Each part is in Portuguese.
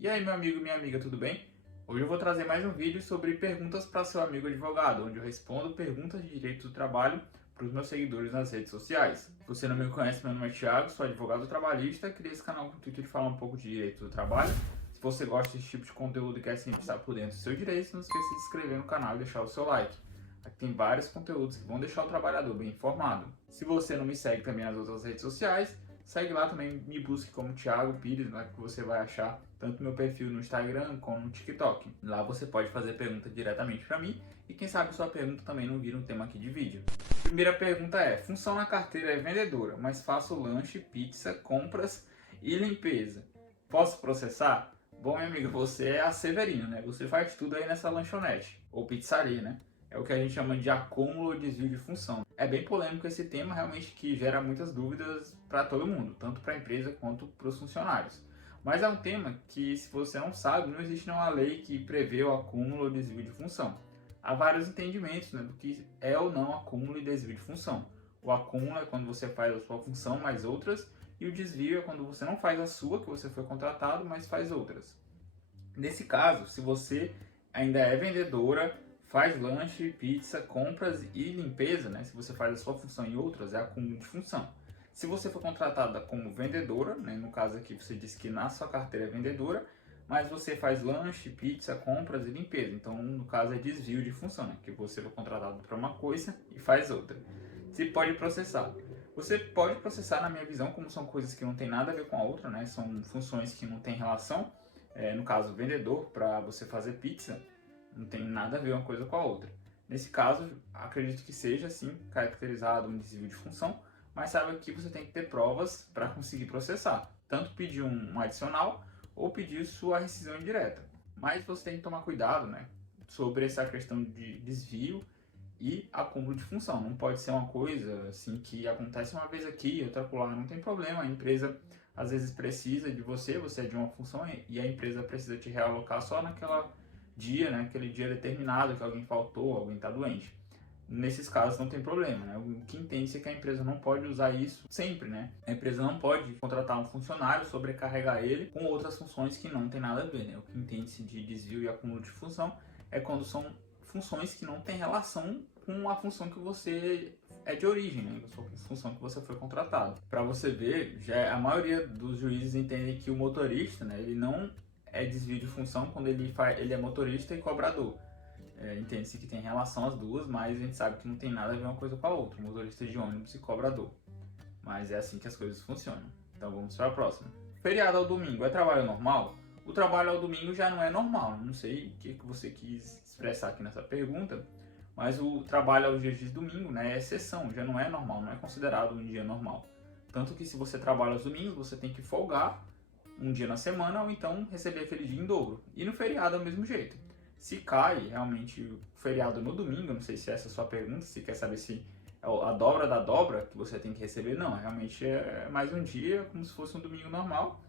E aí, meu amigo e minha amiga, tudo bem? Hoje eu vou trazer mais um vídeo sobre perguntas para seu amigo advogado, onde eu respondo perguntas de direito do trabalho para os meus seguidores nas redes sociais. Se você não me conhece, meu nome é Thiago, sou advogado trabalhista, criei esse canal com o intuito de falar um pouco de direito do trabalho. Se você gosta desse tipo de conteúdo e quer sempre estar por dentro dos seus direitos, não esqueça de se inscrever no canal e deixar o seu like. Aqui tem vários conteúdos que vão deixar o trabalhador bem informado. Se você não me segue também nas outras redes sociais, segue lá também, me busque como Thiago Pires, lá que você vai achar tanto meu perfil no Instagram como no TikTok. Lá você pode fazer pergunta diretamente para mim e quem sabe sua pergunta também não vira um tema aqui de vídeo. Primeira pergunta é: função na carteira é vendedora, mas faço lanche, pizza, compras e limpeza. Posso processar? Bom, minha amiga, você é a Severino, né? Você faz tudo aí nessa lanchonete ou pizzaria, né? É o que a gente chama de acúmulo ou desvio de função. É bem polêmico esse tema, realmente, que gera muitas dúvidas para todo mundo, tanto para a empresa quanto para os funcionários. Mas é um tema que, se você não sabe, não existe nenhuma lei que prevê o acúmulo ou desvio de função. Há vários entendimentos, né, do que é ou não acúmulo e desvio de função. O acúmulo é quando você faz a sua função mais outras, e o desvio é quando você não faz a sua, que você foi contratado, mas faz outras. Nesse caso, se você ainda é vendedora, faz lanche, pizza, compras e limpeza, né? Se você faz a sua função em outras, é acúmulo de função. Se você for contratada como vendedora, né? No caso aqui você disse que na sua carteira é vendedora, mas você faz lanche, pizza, compras e limpeza. Então, no caso, é desvio de função, né? Que você foi contratado para uma coisa e faz outra. Você pode processar. Você pode processar, na minha visão, como são coisas que não tem nada a ver com a outra, né? São funções que não têm relação. No caso, vendedor, para você fazer pizza, não tem nada a ver uma coisa com a outra. Nesse caso, acredito que seja, sim, caracterizado um desvio de função, mas saiba que você tem que ter provas para conseguir processar. Tanto pedir um adicional ou pedir sua rescisão indireta. Mas você tem que tomar cuidado, né, sobre essa questão de desvio e acúmulo de função. Não pode ser uma coisa assim que acontece uma vez aqui, outra lá, não tem problema. A empresa às vezes precisa de você, você é de uma função e a empresa precisa te realocar só naquela dia, né, aquele dia determinado que alguém faltou, alguém está doente. Nesses casos não tem problema, né? O que entende é que a empresa não pode usar isso sempre, né? A empresa não pode contratar um funcionário, sobrecarregar ele com outras funções que não tem nada a ver, né? O que entende-se de desvio e acúmulo de função é quando são funções que não têm relação com a função que você é de origem, né? A função que você foi contratado. Para você ver, já a maioria dos juízes entendem que o motorista, né? Ele não é desvio de função quando ele é motorista e cobrador. Entende-se que tem relação as duas, mas a gente sabe que não tem nada a ver uma coisa com a outra, motorista de ônibus e cobrador. Mas é assim que as coisas funcionam. Então vamos para a próxima. Feriado ao domingo é trabalho normal? O trabalho ao domingo já não é normal. Não sei o que você quis expressar aqui nessa pergunta, mas o trabalho aos dias de domingo, né, é exceção, já não é normal, não é considerado um dia normal. Tanto que se você trabalha aos domingos, você tem que folgar um dia na semana ou então receber aquele dia em dobro. E no feriado é o mesmo jeito. Se cai realmente o feriado no domingo, não sei se essa é a sua pergunta, se quer saber se é a dobra da dobra que você tem que receber, não, realmente é mais um dia, como se fosse um domingo normal,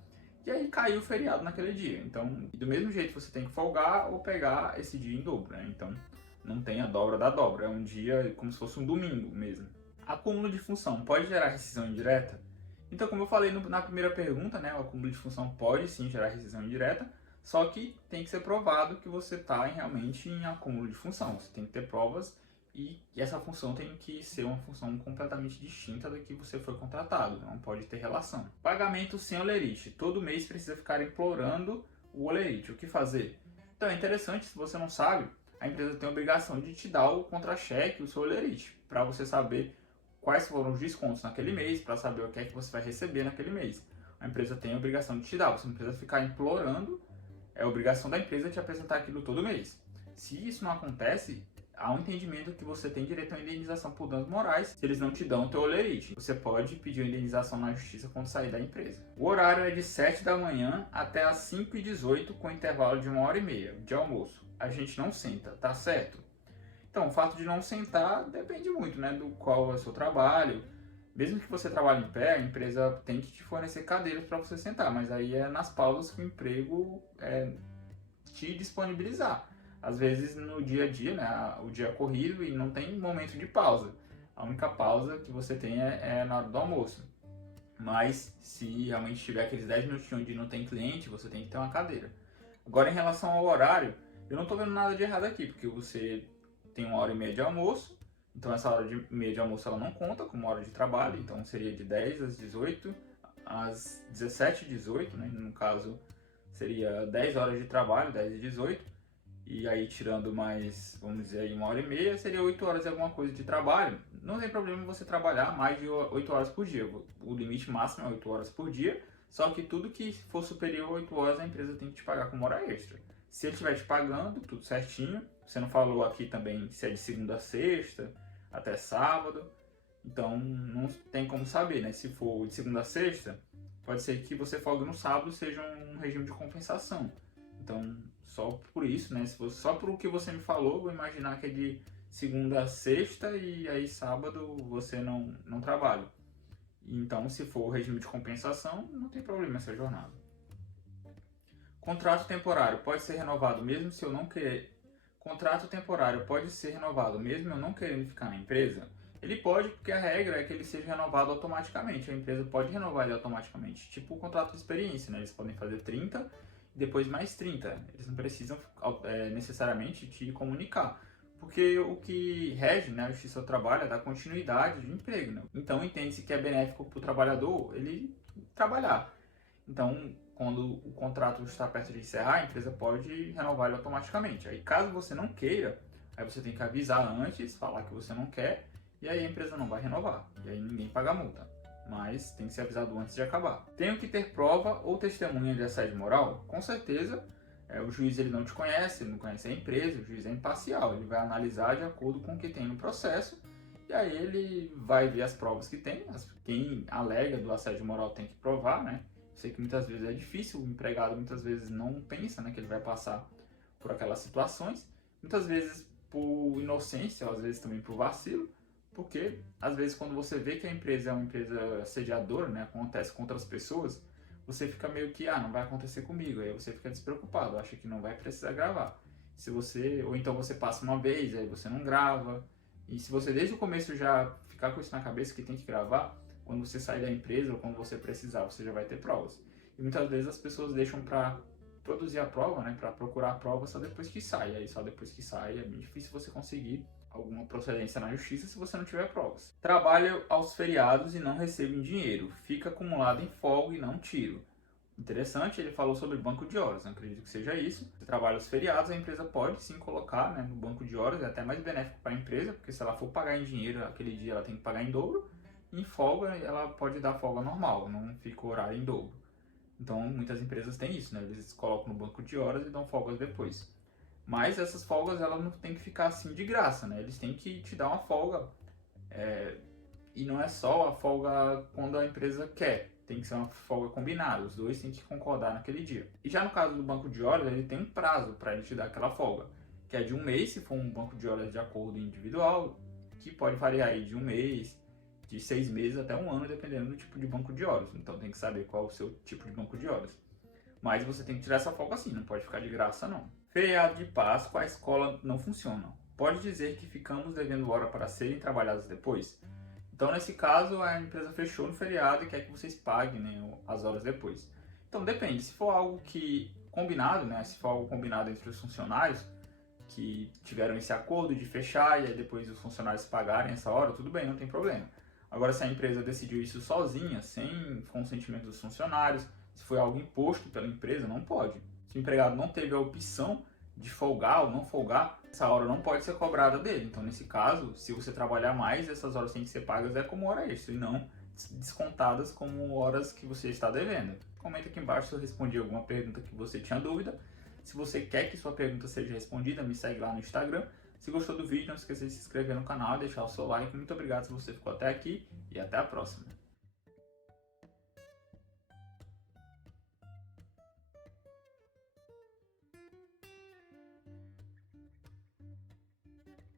e aí caiu o feriado naquele dia. Então, do mesmo jeito você tem que folgar ou pegar esse dia em dobro, né? Então, não tem a dobra da dobra, é um dia como se fosse um domingo mesmo. Acúmulo de função pode gerar rescisão indireta? Então, como eu falei na primeira pergunta, né, o acúmulo de função pode sim gerar rescisão indireta, só que tem que ser provado que você está realmente em acúmulo de função. Você tem que ter provas e essa função tem que ser uma função completamente distinta da que você foi contratado. Não pode ter relação. Pagamento sem olerite. Todo mês precisa ficar implorando o olerite. O que fazer? Então é interessante, se você não sabe, a empresa tem a obrigação de te dar o contra-cheque, o seu olerite, para você saber quais foram os descontos naquele mês, para saber o que é que você vai receber naquele mês. A empresa tem a obrigação de te dar. Você não precisa ficar implorando. É obrigação da empresa te apresentar aquilo todo mês. Se isso não acontece, há um entendimento que você tem direito a indenização por danos morais se eles não te dão o teu olerite. Você pode pedir uma indenização na justiça quando sair da empresa. O horário é de 7 da manhã até as 5h18 com intervalo de 1h30 de almoço. A gente não senta, tá certo? Então, o fato de não sentar depende muito, né, do qual é o seu trabalho. Mesmo que você trabalhe em pé, a empresa tem que te fornecer cadeiras para você sentar, mas aí é nas pausas que o emprego te disponibilizar. Às vezes no dia a dia, né, o dia é corrido e não tem momento de pausa. A única pausa que você tem é na hora do almoço. Mas se realmente tiver aqueles 10 minutinhos onde não tem cliente, você tem que ter uma cadeira. Agora, em relação ao horário, eu não estou vendo nada de errado aqui, porque você tem 1h30 de almoço, então essa hora de meia de almoço ela não conta como hora de trabalho, então seria de 10 às 18, às 17 e 18, né? No caso seria 10 horas de trabalho, 10 e 18, e aí tirando mais, vamos dizer aí 1h30, seria 8 horas de alguma coisa de trabalho. Não tem problema você trabalhar mais de 8 horas por dia, o limite máximo é 8 horas por dia, só que tudo que for superior a 8 horas a empresa tem que te pagar como hora extra. Se ele estiver te pagando, tudo certinho, você não falou aqui também se é de segunda a sexta, até sábado, então não tem como saber, né? Se for de segunda a sexta, pode ser que você folgue no sábado seja um regime de compensação. Então, só por isso, né? Se fosse só por o que você me falou, vou imaginar que é de segunda a sexta e aí sábado você não trabalha. Então, se for o regime de compensação, não tem problema essa jornada. Contrato temporário pode ser renovado mesmo se eu não querer. Contrato temporário pode ser renovado mesmo eu não querendo ficar na empresa? Ele pode, porque a regra é que ele seja renovado automaticamente. A empresa pode renovar ele automaticamente, tipo o contrato de experiência, né? Eles podem fazer 30 e depois mais 30. Eles não precisam necessariamente te comunicar. Porque o que rege, né, a Justiça do Trabalho é dar continuidade de emprego. Né? Então entende-se que é benéfico para o trabalhador ele trabalhar. Então, quando o contrato está perto de encerrar, a empresa pode renovar ele automaticamente. Aí, caso você não queira, aí você tem que avisar antes, falar que você não quer, e aí a empresa não vai renovar. E aí ninguém paga a multa. Mas tem que ser avisado antes de acabar. Tenho que ter prova ou testemunha de assédio moral? Com certeza. O juiz ele não te conhece, ele não conhece a empresa, o juiz é imparcial. Ele vai analisar de acordo com o que tem no processo, e aí ele vai ver as provas que tem. Quem alega do assédio moral tem que provar, né? Sei que muitas vezes é difícil, o empregado muitas vezes não pensa, né, que ele vai passar por aquelas situações, muitas vezes por inocência, ou às vezes também por vacilo, porque às vezes quando você vê que a empresa é uma empresa assediadora, né, acontece com outras pessoas, você fica meio que, não vai acontecer comigo, aí você fica despreocupado, acha que não vai precisar gravar. Ou então você passa uma vez, aí você não grava, e se você desde o começo já ficar com isso na cabeça que tem que gravar, quando você sair da empresa ou quando você precisar, você já vai ter provas. E muitas vezes as pessoas deixam para produzir a prova, né, para procurar a prova só depois que sai. Aí só depois que sai é bem difícil você conseguir alguma procedência na justiça se você não tiver provas. Trabalho aos feriados e não recebo em dinheiro. Fica acumulado em folga e não tiro. Interessante, ele falou sobre banco de horas, não acredito que seja isso. Se trabalha os feriados, a empresa pode sim colocar, né, no banco de horas, é até mais benéfico para a empresa, porque se ela for pagar em dinheiro, aquele dia ela tem que pagar em dobro. Em folga, ela pode dar folga normal, não fica o horário em dobro. Então, muitas empresas têm isso, né? Eles colocam no banco de horas e dão folgas depois. Mas essas folgas, elas não tem que ficar assim de graça, né? Eles têm que te dar uma folga. E não é só a folga quando a empresa quer. Tem que ser uma folga combinada. Os dois têm que concordar naquele dia. E já no caso do banco de horas, ele tem um prazo para ele te dar aquela folga. Que é de 1 mês, se for um banco de horas de acordo individual, que pode variar aí de 1 mês, de 6 meses até 1 ano, dependendo do tipo de banco de horas. Então tem que saber qual é o seu tipo de banco de horas. Mas você tem que tirar essa folga assim, não pode ficar de graça não. Feriado de Páscoa, a escola não funciona. Pode dizer que ficamos devendo hora para serem trabalhadas depois? Então nesse caso a empresa fechou no feriado e quer que vocês paguem, né, as horas depois. Então depende, se for algo que combinado, né, se for algo combinado entre os funcionários, que tiveram esse acordo de fechar e aí depois os funcionários pagarem essa hora, tudo bem, não tem problema. Agora, se a empresa decidiu isso sozinha, sem consentimento dos funcionários, se foi algo imposto pela empresa, não pode. Se o empregado não teve a opção de folgar ou não folgar, essa hora não pode ser cobrada dele. Então, nesse caso, se você trabalhar mais, essas horas têm que ser pagas como hora extra e não descontadas como horas que você está devendo. Comenta aqui embaixo se eu respondi alguma pergunta que você tinha dúvida. Se você quer que sua pergunta seja respondida, me segue lá no Instagram. Se gostou do vídeo, não esqueça de se inscrever no canal e deixar o seu like. Muito obrigado se você ficou até aqui e até a próxima.